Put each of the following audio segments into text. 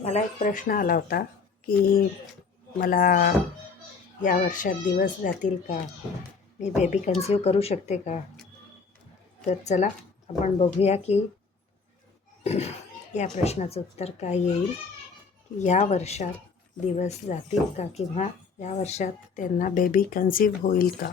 मला एक प्रश्न आला होता की मला या वर्षात दिवस जातील का? मी बेबी कन्सिव्ह करू शकते का? तर चला आपण बघूया की या प्रश्नाचं उत्तर काय येईल. की या वर्षात दिवस जातील का किंवा या वर्षात त्यांना बेबी कन्सिव्ह होईल का?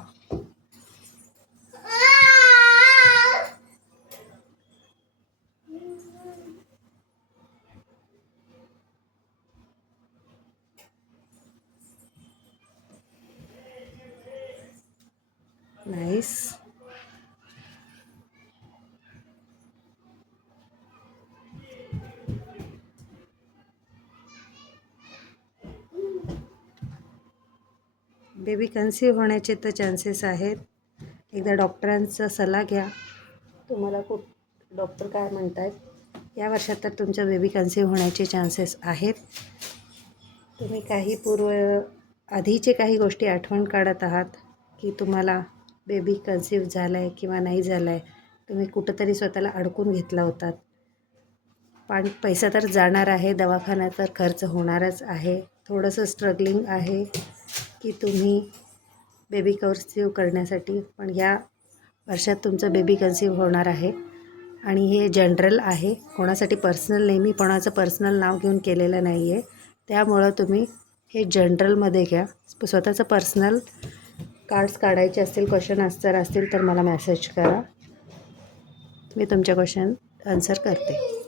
नाईस बेबी कन्सीव्ह होण्याचे तर चान्सेस आहेत. एकदा डॉक्टरांचा सल्ला घ्या. तुम्हाला खूप डॉक्टर काय म्हणत आहेत या वर्षात तर तुमच्या बेबी कन्सीव होण्याचे चान्सेस आहेत. तुम्ही काही पूर्व आधीचे काही गोष्टी आठवण काढत आहात की तुम्हाला बेबी कन्सीव झाला आहे किंवा नाही झाला आहे तुम्ही कुठंतरी स्वतःला अडकून घेतला होतात. पण पैसा तर जाणार आहे दवाखान्यात तर खर्च होणारच आहे. थोडंसं स्ट्रगलिंग आहे की तुम्ही बेबी कन्सीव करण्यासाठी पण या वर्षात तुमचं बेबी कन्सिव्ह होणार आहे. आणि हे जनरल आहे. कोणासाठी पर्सनल नाही मी कोणाचं पर्सनल नाव घेऊन केलेलं नाही आहे त्यामुळं तुम्ही हे जनरलमध्ये घ्या. स्वतःचं पर्सनल कार्ड्स काढायचे असतील क्वेश्चन आन्सर असतील तर मला मॅसेज करा. मी तुमच्या क्वेश्चन आन्सर करते.